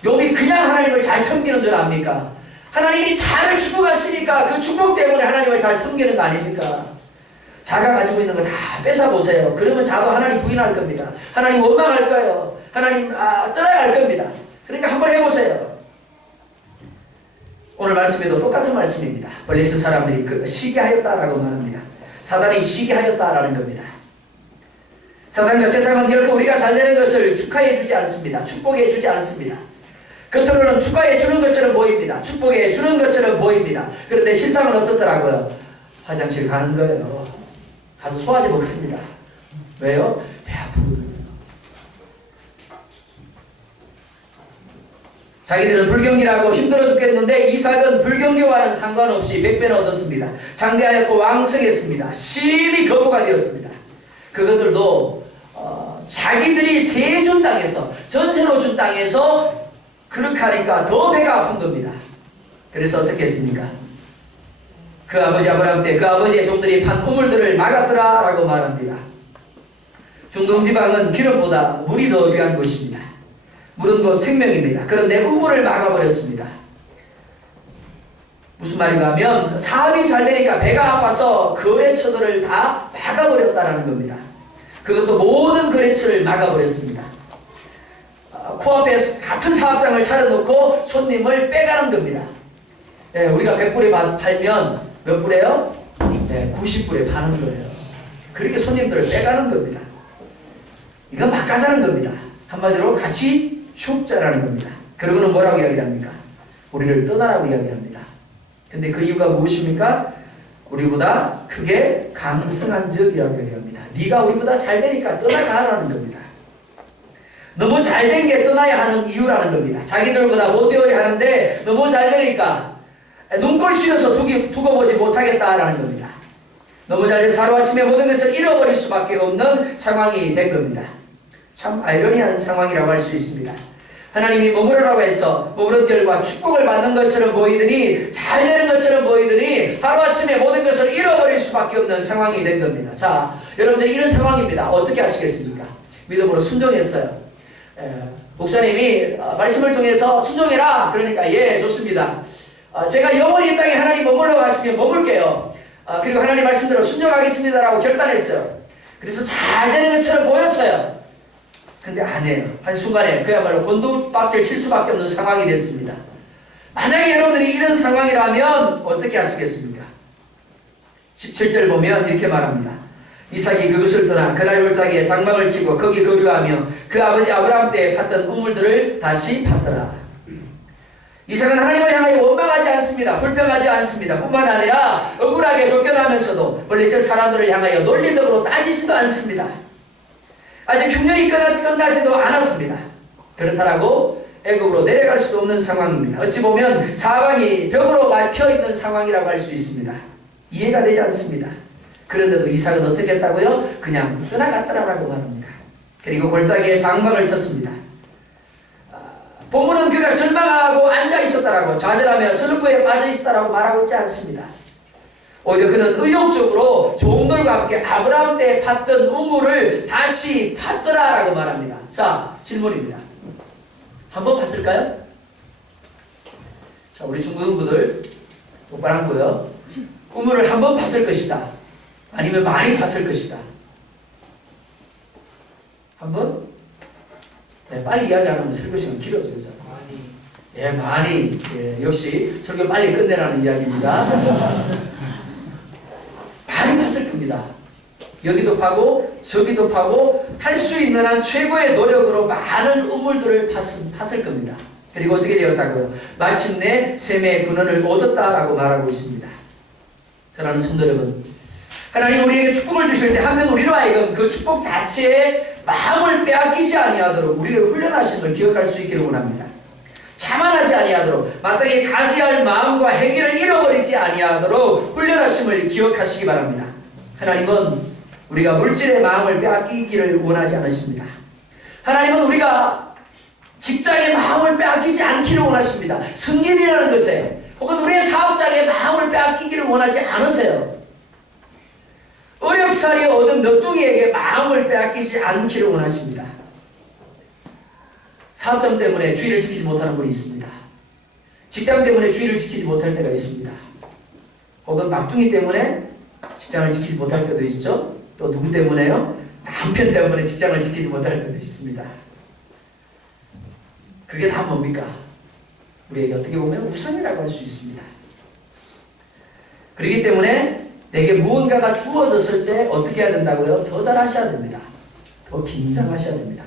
욥이 그냥 하나님을 잘 섬기는 줄 압니까? 하나님이 자를 축복하시니까 그 축복 때문에 하나님을 잘 섬기는 거 아닙니까? 자가 가지고 있는 거 다 뺏어보세요. 그러면 자도 하나님 부인할 겁니다. 하나님 원망할 거예요. 하나님 떠나갈 겁니다. 그러니까 한번 해보세요. 오늘 말씀에도 똑같은 말씀입니다. 블레셋 사람들이 시기하였다라고 말합니다. 사단이 시기하였다라는 겁니다. 사단과 세상은 결코 우리가 잘 되는 것을 축하해 주지 않습니다. 축복해 주지 않습니다. 겉으로는 축하해 주는 것처럼 보입니다. 축복해 주는 것처럼 보입니다. 그런데 실상은 어떻더라고요? 화장실 가는 거예요. 가서 소화제 먹습니다. 왜요? 배 아프거든요. 자기들은 불경기라고 힘들어 죽겠는데 이삭은 불경기와는 상관없이 100배나 얻었습니다. 장대하였고 왕성했습니다. 심히 거부가 되었습니다. 그것들도 자기들이 세 준 땅에서 전세로 준 땅에서 그렇게 하니까 더 배가 아픈 겁니다. 그래서 어떻게 했습니까? 그 아버지 아브라함 때 그 아버지의 종들이 판 우물들을 막았더라 라고 말합니다. 중동지방은 기름보다 물이 더 귀한 곳입니다. 물은 곧 생명입니다. 그런데 우물을 막아버렸습니다. 무슨 말인가 하면 사업이 잘 되니까 배가 아파서 거래처들을 다 막아버렸다는 겁니다. 그것도 모든 거래처를 막아버렸습니다. 코앞에 같은 사업장을 차려놓고 손님을 빼가는 겁니다. 우리가 100불에 팔면 몇 불에요? 90불에 파는 거예요. 그렇게 손님들을 빼가는 겁니다. 이건 막가자는 겁니다. 한마디로 같이 죽자라는 겁니다. 그러고는 뭐라고 이야기합니까? 우리를 떠나라고 이야기합니다. 근데 그 이유가 무엇입니까? 우리보다 크게 강성한 적이라고 이야기합니다. 네가 우리보다 잘 되니까 떠나가라는 겁니다. 너무 잘 된 게 떠나야 하는 이유라는 겁니다. 자기들보다 못 되어야 하는데 너무 잘 되니까 눈꼴 쉬어서 두고 보지 못하겠다라는 겁니다. 너무 잘 돼서 하루아침에 모든 것을 잃어버릴 수밖에 없는 상황이 된 겁니다. 참 아이러니한 상황이라고 할 수 있습니다. 하나님이 머무르라고 해서 머무른 결과 축복을 받는 것처럼 보이더니 잘 되는 것처럼 보이더니 하루아침에 모든 것을 잃어버릴 수밖에 없는 상황이 된 겁니다. 자, 여러분들이 이런 상황입니다. 어떻게 하시겠습니까? 믿음으로 순종했어요. 목사님이 말씀을 통해서 순종해라 그러니까 예 좋습니다. 제가 영원히 이 땅에 하나님 머물러 가시면 머물게요. 그리고 하나님 말씀대로 순종하겠습니다라고 결단했어요. 그래서 잘 되는 것처럼 보였어요. 근데 안 해요. 한순간에 그야말로 곤두박질 칠 수밖에 없는 상황이 됐습니다. 만약에 여러분들이 이런 상황이라면 어떻게 하시겠습니까? 17절 보면 이렇게 말합니다. 이삭이 그것을 떠나 그날 골짜기에 장막을 치고 거기 거류하며 그 아버지 아브라함 때에 팠던 우물들을 다시 팠더라. 이삭은 하나님을 향하여 원망하지 않습니다. 불평하지 않습니다. 뿐만 아니라 억울하게 쫓겨나면서도 블레셋 사람들을 향하여 논리적으로 따지지도 않습니다. 아직 흉년이 끝나지도 않았습니다. 그렇다라고 애굽으로 내려갈 수도 없는 상황입니다. 어찌 보면 사방이 벽으로 막혀있는 상황이라고 할 수 있습니다. 이해가 되지 않습니다. 그런데도 이삭은 어떻게 했다고요? 그냥 떠나갔더라라고 말합니다. 그리고 골짜기에 장막을 쳤습니다. 본문은 그가 절망하고 앉아있었다라고, 좌절하며 슬럼프에 빠져있었다라고 말하고 있지 않습니다. 오히려 그는 의욕적으로 종들과 함께 아브라함 때 팠던 우물을 다시 팠더라라고 말합니다. 자, 질문입니다. 한번 봤을까요? 자, 우리 중고등부들 똑바로 앉고요. 우물을 한번 봤을 것이다. 아니면 많이 봤을 것이다. 한번? 네, 빨리 이야기 안 하면 설교 시간 길어져요. 많이. 예, 많이. 예, 역시 설교 빨리 끝내라는 이야기입니다. 많이 봤을 겁니다. 여기도 파고 저기도 파고 할 수 있는 한 최고의 노력으로 많은 우물들을 팠을 겁니다. 그리고 어떻게 되었다고요? 마침내 셈의 근원을 얻었다라고 말하고 있습니다. 사랑하는 성도 여러분, 하나님 우리에게 축복을 주실 때 한편 우리로 하여금 그 축복 자체에 마음을 빼앗기지 아니하도록 우리를 훈련하심을 기억할 수 있기를 원합니다. 자만하지 아니하도록 마땅히 가져야 할 마음과 행위를 잃어버리지 아니하도록 훈련하심을 기억하시기 바랍니다. 하나님은 우리가 물질의 마음을 빼앗기기를 원하지 않으십니다. 하나님은 우리가 직장의 마음을 빼앗기지 않기를 원하십니다. 승진이라는 것에 혹은 우리의 사업장의 마음을 빼앗기기를 원하지 않으세요. 어렵사리 얻은 너뚱이에게 마음을 빼앗기지 않기를 원하십니다. 사업장 때문에 주의를 지키지 못하는 분이 있습니다. 직장 때문에 주의를 지키지 못할 때가 있습니다. 혹은 막둥이 때문에 직장을 지키지 못할 때도 있죠. 또 누구 때문에요? 남편 때문에 직장을 지키지 못할 때도 있습니다. 그게 다 뭡니까? 우리에게 어떻게 보면 우상이라고 할 수 있습니다. 그렇기 때문에 내게 무언가가 주어졌을 때 어떻게 해야 된다고요? 더 잘하셔야 됩니다. 더 긴장하셔야 됩니다.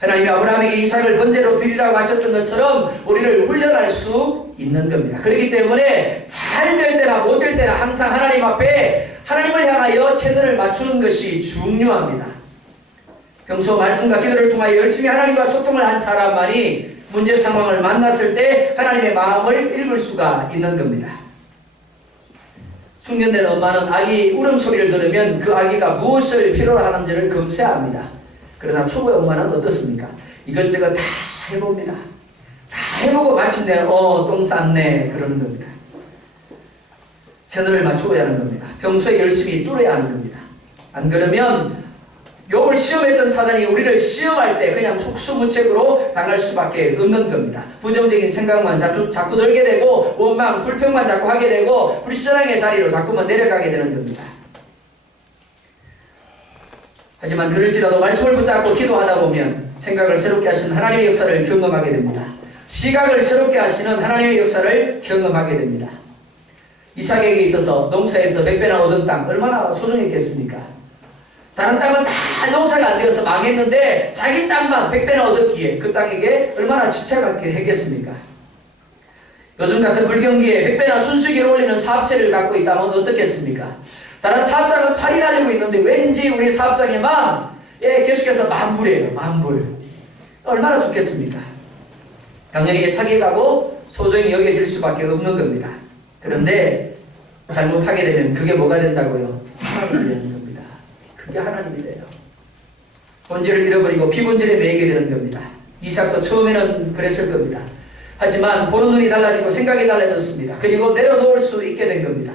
하나님이 아브라함에게 이삭을 번제로 드리라고 하셨던 것처럼 우리를 훈련할 수 있는 겁니다. 그렇기 때문에 잘 될 때나 못 될 때나 항상 하나님 앞에 하나님을 향하여 채널을 맞추는 것이 중요합니다. 평소 말씀과 기도를 통하여 열심히 하나님과 소통을 한 사람만이 문제 상황을 만났을 때 하나님의 마음을 읽을 수가 있는 겁니다. 숙련된 엄마는 아기 울음소리를 들으면 그 아기가 무엇을 필요로 하는지를 금세합니다. 그러나 초보의 엄마는 어떻습니까? 이것저것 다 해봅니다. 다 해보고 마침내 똥 쌌네 그러는 겁니다. 채널을 맞추어야 하는 겁니다. 평소에 열심히 뚫어야 하는 겁니다. 안 그러면 욥을 시험했던 사단이 우리를 시험할 때 그냥 속수무책으로 당할 수밖에 없는 겁니다. 부정적인 생각만 자꾸 들게 되고 원망, 불평만 자꾸 하게 되고 불신앙의 자리로 자꾸만 내려가게 되는 겁니다. 하지만 그럴지라도 말씀을 붙잡고 기도하다 보면 생각을 새롭게 하시는 하나님의 역사를 경험하게 됩니다. 시각을 새롭게 하시는 하나님의 역사를 경험하게 됩니다. 이삭에게 있어서 농사에서 100배나 얻은 땅 얼마나 소중했겠습니까? 다른 땅은 다 농사가 안 되어서 망했는데 자기 땅만 100배나 얻었기에 그 땅에게 얼마나 집착하게 했겠습니까? 요즘 같은 불경기에 100배나 순수익을 올리는 사업체를 갖고 있다면 어떻겠습니까? 다른 사업장은 팔이 달리고 있는데 왠지 우리 사업장에만 계속해서 만불이에요. 만불. 얼마나 좋겠습니까? 당연히 애착이 가고 소중히 여겨질 수밖에 없는 겁니다. 그런데 잘못하게 되면 그게 뭐가 된다고요? 하나님이 되는 겁니다. 그게 하나님이 돼요. 본질을 잃어버리고 비본질에 매이게 되는 겁니다. 이삭도 처음에는 그랬을 겁니다. 하지만 보는 눈이 달라지고 생각이 달라졌습니다. 그리고 내려놓을 수 있게 된 겁니다.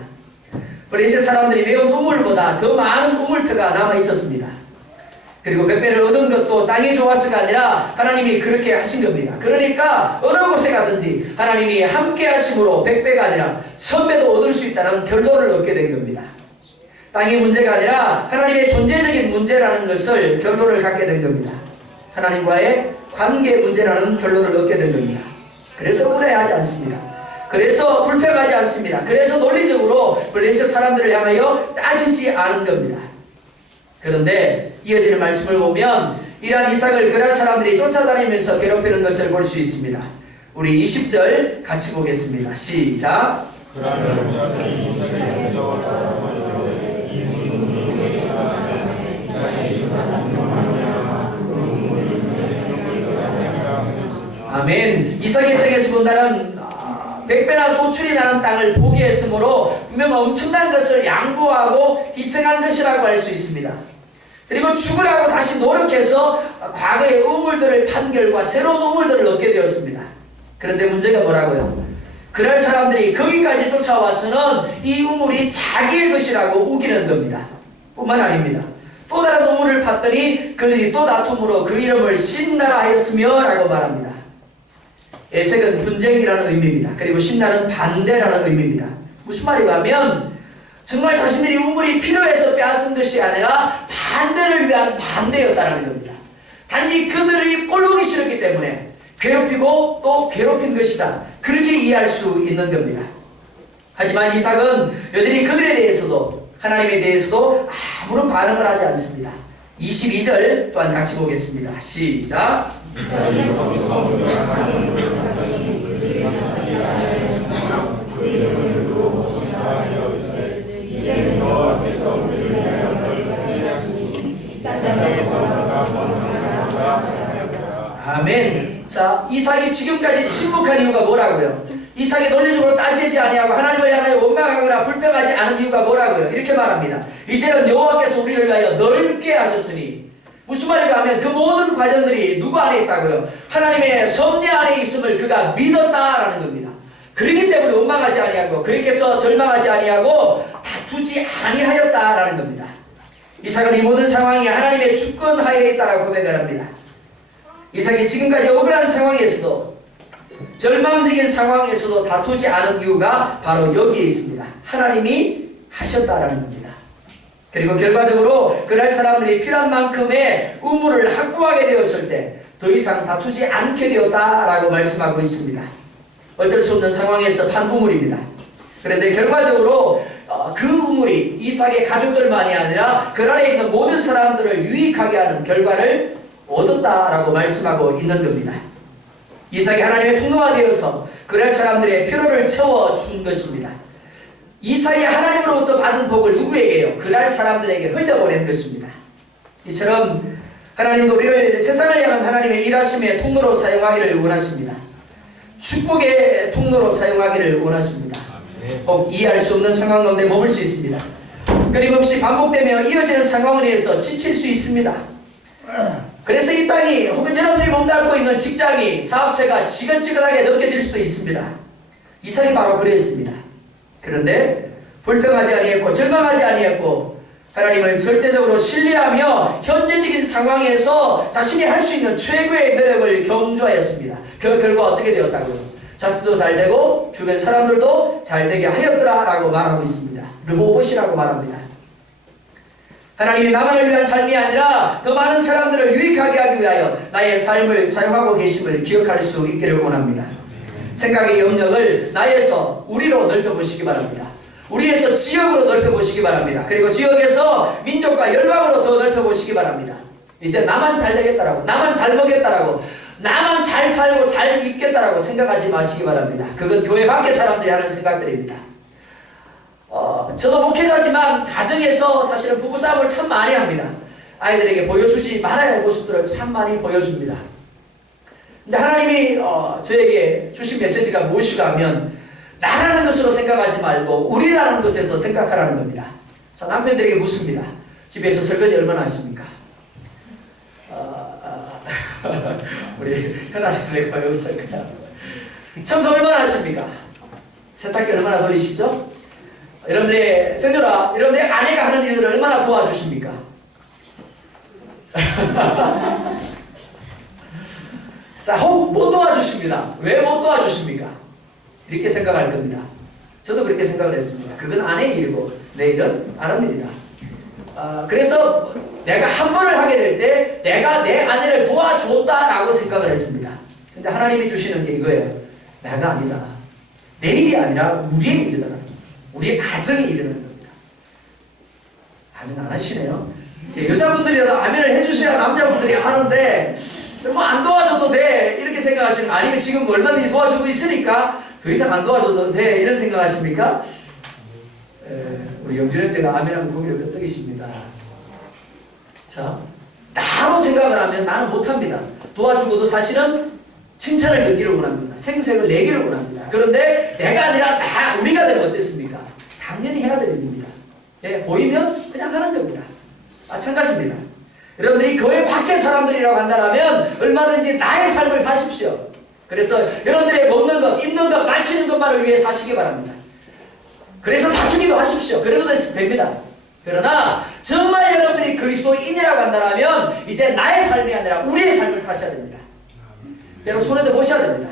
블레셋 사람들이 메운 우물보다 더 많은 우물터가 남아 있었습니다. 그리고 100배를 얻은 것도 땅이 좋아서가 아니라 하나님이 그렇게 하신 겁니다. 그러니까 어느 곳에 가든지 하나님이 함께 하심으로 100배가 아니라 1000배도 얻을 수 있다는 결론을 얻게 된 겁니다. 땅의 문제가 아니라 하나님의 존재적인 문제라는 것을 결론을 갖게 된 겁니다. 하나님과의 관계 문제라는 결론을 얻게 된 겁니다. 그래서 의뢰하지 않습니다. 그래서 불평하지 않습니다. 그래서 논리적으로 블레셋 사람들을 향하여 따지지 않은 겁니다. 그런데 이어지는 말씀을 보면 이러한 이삭을 그란 사람들이 쫓아다니면서 괴롭히는 것을 볼 수 있습니다. 우리 20절 같이 보겠습니다. 시작. 아멘. 이삭의 땅에서 본다는 100배나 소출이 나는 땅을 포기했으므로 분명 엄청난 것을 양보하고 희생한 것이라고 할 수 있습니다. 그리고 죽으라고 다시 노력해서 과거의 우물들을 판 결과 새로운 우물들을 얻게 되었습니다. 그런데 문제가 뭐라고요? 그날 사람들이 거기까지 쫓아와서는 이 우물이 자기의 것이라고 우기는 겁니다. 뿐만 아닙니다. 또 다른 우물을 팠더니 그들이 또 다툼으로 그 이름을 신나라 하였으며 라고 말합니다. 에색은 분쟁이라는 의미입니다. 그리고 신나는 반대라는 의미입니다. 무슨 말인가 하면 정말 자신들이 우물이 필요해서 빼앗은 것이 아니라 반대를 위한 반대였다는 겁니다. 단지 그들이 꼴보기 싫었기 때문에 괴롭히고 또 괴롭힌 것이다. 그렇게 이해할 수 있는 겁니다. 하지만 이삭은 여전히 그들에 대해서도 하나님에 대해서도 아무런 반응을 하지 않습니다. 22절 또한 같이 보겠습니다. 시작. 아멘. 자, 이삭이 지금까지 침묵한 이유가 뭐라고요? 이삭이 논리적으로 따지지 아니하고 하나님을 향하여 원망하거나 불평하지 않은 이유가 뭐라고요? 이렇게 말합니다. 이제는 여호와께서 우리를 위하여 넓게 하셨으니, 무슨 말인가 하면 그 모든 과정들이 누구 안에 있다고요? 하나님의 섭리 안에 있음을 그가 믿었다라는 겁니다. 그렇기 때문에 원망하지 아니하고 그렇게서 절망하지 아니하고 다투지 아니하였다라는 겁니다. 이삭은 이 모든 상황이 하나님의 주권 하에 있다라고 고백을 합니다. 이삭이 지금까지 억울한 상황에서도 절망적인 상황에서도 다투지 않은 이유가 바로 여기에 있습니다. 하나님이 하셨다라는 겁니다. 그리고 결과적으로 그날 사람들이 필요한 만큼의 우물을 확보하게 되었을 때 더 이상 다투지 않게 되었다라고 말씀하고 있습니다. 어쩔 수 없는 상황에서 판 우물입니다. 그런데 결과적으로 그 우물이 이삭의 가족들만이 아니라 그 안에 있는 모든 사람들을 유익하게 하는 결과를 얻었다라고 말씀하고 있는 겁니다. 이삭이 하나님의 통로가 되어서 그날 사람들의 필요를 채워준 것입니다. 이삭이 하나님으로부터 받은 복을 누구에게요? 그날 사람들에게 흘려보낸 것입니다. 이처럼 하나님도 우리를 세상을 향한 하나님의 일하심의 통로로 사용하기를 원하십니다. 축복의 통로로 사용하기를 원하십니다. 혹 이해할 수 없는 상황 가운데 머물 수 있습니다. 끊임없이 반복되며 이어지는 상황을 위해서 지칠 수 있습니다. 그래서 이 땅이 혹은 여러분들이 몸담고 있는 직장이 사업체가 지긋지긋하게 느껴질 수도 있습니다. 이삭이 바로 그랬습니다. 그런데 불평하지 아니했고 절망하지 아니했고 하나님을 절대적으로 신뢰하며 현재적인 상황에서 자신이 할 수 있는 최고의 노력을 경주하였습니다. 그 결과 어떻게 되었다고요? 자신도 잘 되고 주변 사람들도 잘 되게 하였더라 라고 말하고 있습니다. 르호봇이라고 말합니다. 하나님이 나만을 위한 삶이 아니라 더 많은 사람들을 유익하게 하기 위하여 나의 삶을 사용하고 계심을 기억할 수 있기를 원합니다. 생각의 영역을 나에서 우리로 넓혀보시기 바랍니다. 우리에서 지역으로 넓혀보시기 바랍니다. 그리고 지역에서 민족과 열방으로 더 넓혀보시기 바랍니다. 이제 나만 잘 되겠다라고, 나만 잘 먹겠다라고, 나만 잘 살고 잘 입겠다라고 생각하지 마시기 바랍니다. 그건 교회 밖의 사람들이 하는 생각들입니다. 저도 목회자지만 가정에서 사실은 부부싸움을 참 많이 합니다. 아이들에게 보여주지 말아야 할 모습들을 참 많이 보여줍니다. 근데 하나님이 저에게 주신 메시지가 무엇이가 하면 나라는 것으로 생각하지 말고 우리라는 것에서 생각하라는 겁니다. 자, 남편들에게 묻습니다. 집에서 설거지 얼마나 하십니까? 우리 현아쌤에게 왜 웃을까요? 청소 얼마나 하십니까? 세탁기 얼마나 돌리시죠? 여러분들의 생존아, 여러분들의 아내가 하는 일들을 얼마나 도와주십니까? 자, 혹 못 도와주십니다. 왜 못 도와주십니까? 이렇게 생각할 겁니다. 저도 그렇게 생각을 했습니다. 그건 아내의 일이고 내 일은 안 합니다. 그래서 내가 한 번을 하게 될 때 내가 내 아내를 도와줬다라고 생각을 했습니다. 근데 하나님이 주시는 게 이거예요. 내가 아니다. 내 일이 아니라 우리의 일이다. 우리의 가정의 일이라는 겁니다. 아멘 안 하시네요. 여자분들이라도 아멘을 해주셔야 남자분들이 하는데 뭐 안 도와줘도 돼 이렇게 생각하시는 거 아니면 지금 얼마든지 도와주고 있으니까 더 이상 안 도와줘도 돼 이런 생각하십니까? 우리 영준이 제가 아멘하면 고개를 끄덕이십니다. 자, 나로 생각을 하면 나는 못합니다. 도와주고도 사실은 칭찬을 듣기를 원합니다. 생색을 내기를 원합니다. 그런데 내가 아니라 우리가 되면 어땠습니까? 당연히 해야 되는 일입니다. 예, 보이면 그냥 하는 겁니다. 마찬가지입니다. 여러분들이 교회 밖의 사람들이라고 한다면 얼마든지 나의 삶을 사십시오. 그래서 여러분들의 먹는 것, 입는 것, 마시는 것만을 위해 사시기 바랍니다. 그래서 다투기도 하십시오. 그래도 됩니다. 그러나 정말 여러분들이 그리스도인이라고 한다면 이제 나의 삶이 아니라 우리의 삶을 사셔야 됩니다. 때로 손에도 보셔야 됩니다.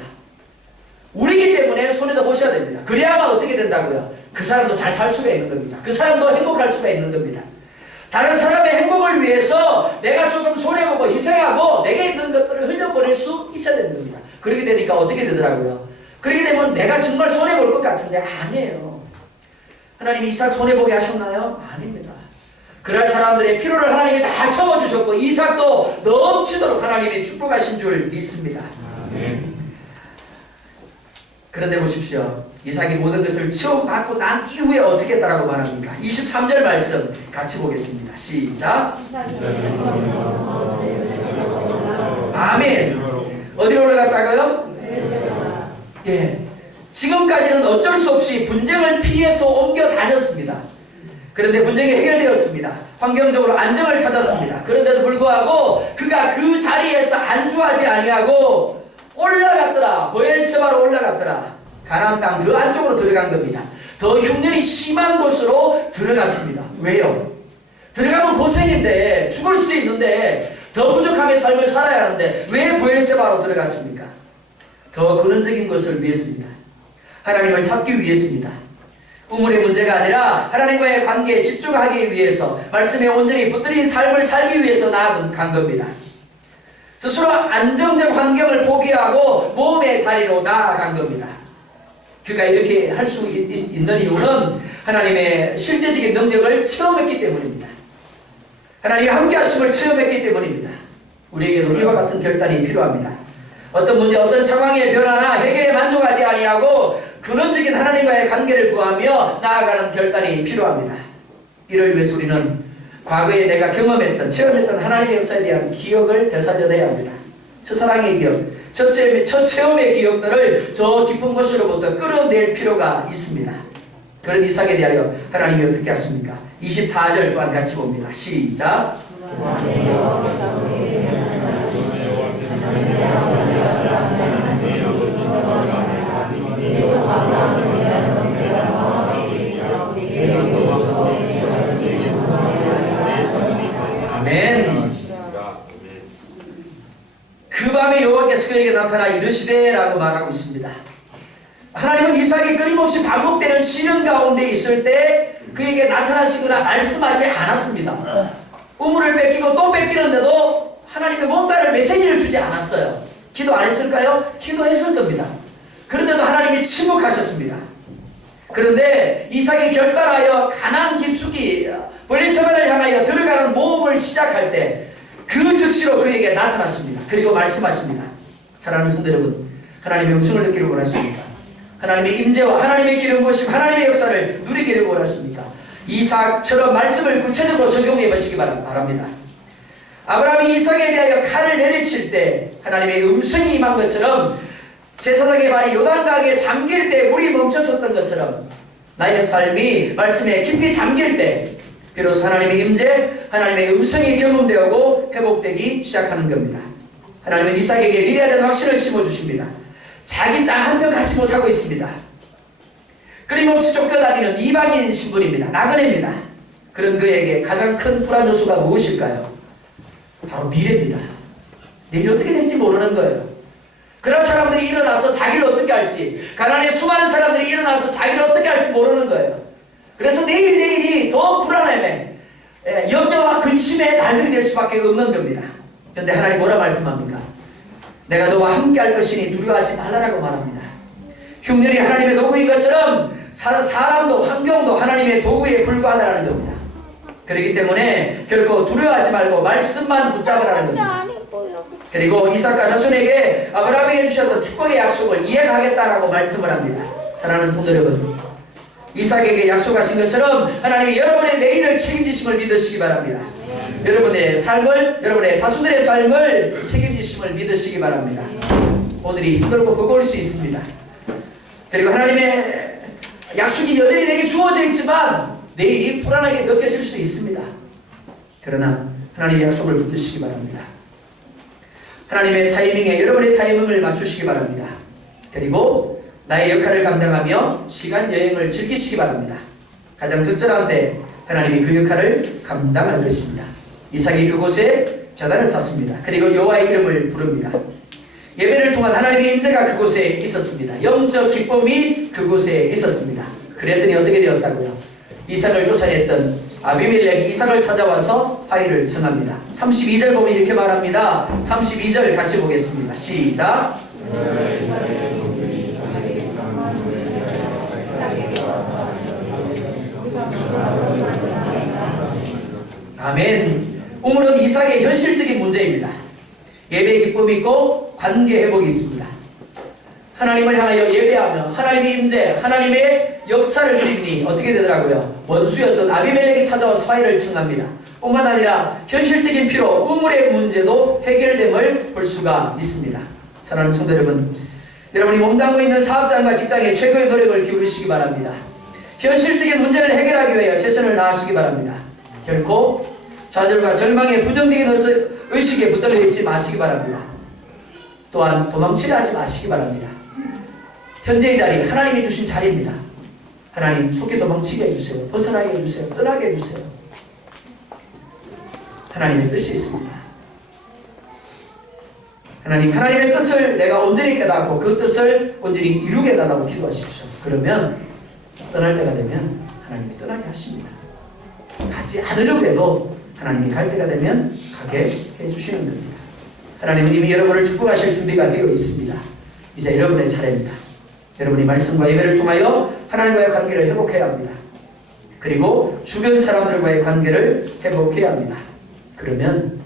우리이기 때문에 손에도 보셔야 됩니다. 그래야만 어떻게 된다고요? 그 사람도 잘 살 수가 있는 겁니다. 그 사람도 행복할 수가 있는 겁니다. 다른 사람의 행복을 위해서 내가 조금 손해보고 희생하고 내게 있는 것들을 흘려보낼 수 있어야 되는 겁니다. 그렇게 되니까 어떻게 되더라고요? 그렇게 되면 내가 정말 손해볼 것 같은데 아니에요. 하나님이 이삭 손해보게 하셨나요? 아닙니다. 그럴 사람들의 필요를 하나님이 다 채워주셨고 이삭도 넘치도록 하나님이 축복하신 줄 믿습니다. 그런데 보십시오. 이삭이 모든 것을 체험받고 난 이후에 어떻게 했다라고 말합니까? 23절 말씀 같이 보겠습니다. 시작. 아멘. 어디로 올라갔다고요? 예. 지금까지는 어쩔 수 없이 분쟁을 피해서 옮겨 다녔습니다. 그런데 분쟁이 해결되었습니다. 환경적으로 안정을 찾았습니다. 그런데도 불구하고 그가 그 자리에서 안주하지 아니하고 올라갔더라. 보엘세바로 올라갔더라. 가나안 땅 더 안쪽으로 들어간 겁니다. 더 흉년이 심한 곳으로 들어갔습니다. 왜요? 들어가면 고생인데 죽을 수도 있는데 더 부족함의 삶을 살아야 하는데 왜 보엘세바로 들어갔습니까? 더 근원적인 것을 위해서입니다. 하나님을 찾기 위해서입니다. 우물의 문제가 아니라 하나님과의 관계에 집중하기 위해서 말씀에 온전히 붙들린 삶을 살기 위해서 나아간 겁니다. 스스로 안정적 환경을 포기하고 몸의 자리로 나아간 겁니다. 그가 이렇게 할 수 있는 이유는 하나님의 실제적인 능력을 체험했기 때문입니다. 하나님의 함께하심을 체험했기 때문입니다. 우리에게도 이와 같은 결단이 필요합니다. 어떤 문제, 어떤 상황의 변화나 해결에 만족하지 아니하고 근원적인 하나님과의 관계를 구하며 나아가는 결단이 필요합니다. 이를 위해서 우리는 과거에 내가 경험했던, 체험했던 하나님의 역사에 대한 기억을 되살려내야 합니다. 첫사랑의 기억, 첫 체험의 기억들을 저 깊은 곳으로부터 끌어낼 필요가 있습니다. 그런 이삭에 대하여 하나님이 어떻게 하십니까? 24절 또한 같이 봅니다. 시작. 아멘. 그 밤에 여호와께서 그에게 나타나 이르시되 라고 말하고 있습니다. 하나님은 이삭이 끊임없이 반복되는 시련 가운데 있을 때 그에게 나타나시거나 말씀하지 않았습니다. 우물을 뺏기고 또 뺏기는데도 하나님이 뭔가를 메시지를 주지 않았어요. 기도 안 했을까요? 기도했을 겁니다. 그런데도 하나님이 침묵하셨습니다. 그런데 이삭이 결단하여 가나안 깊숙이 브엘세바를 향하여 들어가는 모험을 시작할 때 그 즉시로 그에게 나타났습니다. 그리고 말씀하십니다. 사랑하는 성도 여러분, 하나님의 음성을 듣기를 원하십니까? 하나님의 임재와 하나님의 기름 부으심, 하나님의 역사를 누리기를 원하십니까? 이삭처럼 말씀을 구체적으로 적용해 보시기 바랍니다. 아브라함이 이삭에 대하여 칼을 내리칠 때 하나님의 음성이 임한 것처럼 제사장의 발이 요단강에 잠길 때 물이 멈춰섰던 것처럼 나의 삶이 말씀에 깊이 잠길 때 비로소 하나님의 임재, 하나님의 음성이 경험되고 회복되기 시작하는 겁니다. 하나님은 이삭에게 미래에 대한 확신을 심어주십니다. 자기 땅 한 편 갖지 못하고 있습니다. 끊임없이 쫓겨다니는 이방인 신분입니다. 나그네입니다. 그런 그에게 가장 큰 불안 요소가 무엇일까요? 바로 미래입니다. 내일 어떻게 될지 모르는 거예요. 그런 사람들이 일어나서 자기를 어떻게 할지, 가난에 수많은 사람들이 일어나서 자기를 어떻게 할지 모르는 거예요. 그래서 내일이 더 불안함에 염려와 근심의 날들이 될 수밖에 없는 겁니다. 그런데 하나님 뭐라 말씀합니까? 내가 너와 함께 할 것이니 두려워하지 말라라고 말합니다. 흉년이 하나님의 도구인 것처럼 사람도 환경도 하나님의 도구에 불과하다는 겁니다. 그렇기 때문에 결코 두려워하지 말고 말씀만 붙잡으라는 겁니다. 그리고 이삭과 자손에게 아브라함에게 주셨던 축복의 약속을 이행하겠다라고 말씀을 합니다. 사랑하는 성도 여러분, 이삭에게 약속하신 것처럼 하나님이 여러분의 내일을 책임지심을 믿으시기 바랍니다. 여러분의 삶을, 여러분의 자손들의 삶을 책임지심을 믿으시기 바랍니다. 오늘이 힘들고 버거울 수 있습니다. 그리고 하나님의 약속이 여전히 내게 주어져 있지만 내일이 불안하게 느껴질 수도 있습니다. 그러나 하나님의 약속을 붙드시기 바랍니다. 하나님의 타이밍에 여러분의 타이밍을 맞추시기 바랍니다. 그리고 나의 역할을 감당하며 시간 여행을 즐기시기 바랍니다. 가장 적절한 때 하나님이 그 역할을 감당할 것입니다. 이삭이 그곳에 제단을 쌓습니다. 그리고 여호와의 이름을 부릅니다. 예배를 통한 하나님의 임재가 그곳에 있었습니다. 영적 기쁨이 그곳에 있었습니다. 그랬더니 어떻게 되었다고요? 이삭을 쫓아냈던 아비멜렉이 이삭을 찾아와서 화의를 청합니다. 32절 보면 이렇게 말합니다. 32절 같이 보겠습니다. 시작. 아멘. 우물은 이삭의 현실적인 문제입니다. 예배의 기쁨이 있고 관계 회복이 있습니다. 하나님을 향하여 예배하며 하나님의 임재, 하나님의 역사를 누리니 어떻게 되더라고요? 원수였던 아비멜렉이 찾아와서 화해를 청합니다. 뿐만 아니라 현실적인 필요, 우물의 문제도 해결됨을 볼 수가 있습니다. 사랑하는 성도 여러분, 여러분이 몸담고 있는 사업장과 직장에 최고의 노력을 기울이시기 바랍니다. 현실적인 문제를 해결하기 위해 최선을 다하시기 바랍니다. 결코 좌절과 절망의 부정적인 의식에 붙들려 있지 마시기 바랍니다. 또한 도망치려 하지 마시기 바랍니다. 현재의 자리, 하나님이 주신 자리입니다. 하나님 속에 도망치게 해주세요. 벗어나게 해주세요. 떠나게 해주세요. 하나님의 뜻이 있습니다. 하나님의 뜻을 내가 온전히 깨닫고 그 뜻을 온전히 이루게 해달라고 기도하십시오. 그러면 떠날 때가 되면 하나님이 떠나게 하십니다. 가지 않으려고 해도 하나님이 갈 때가 되면 가게 해주시는 겁니다. 하나님은 이미 여러분을 축복하실 준비가 되어 있습니다. 이제 여러분의 차례입니다. 여러분이 말씀과 예배를 통하여 하나님과의 관계를 회복해야 합니다. 그리고 주변 사람들과의 관계를 회복해야 합니다. 그러면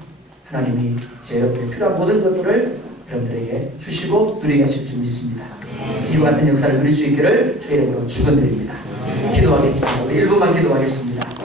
하나님이 제 옆에 필요한 모든 것들을 여러분들에게 주시고 누리게 하실 줄 믿습니다. 이와 같은 역사를 누릴 수 있기를 주의 이름으로 축원드립니다. 기도하겠습니다. 우리 1분만 기도하겠습니다.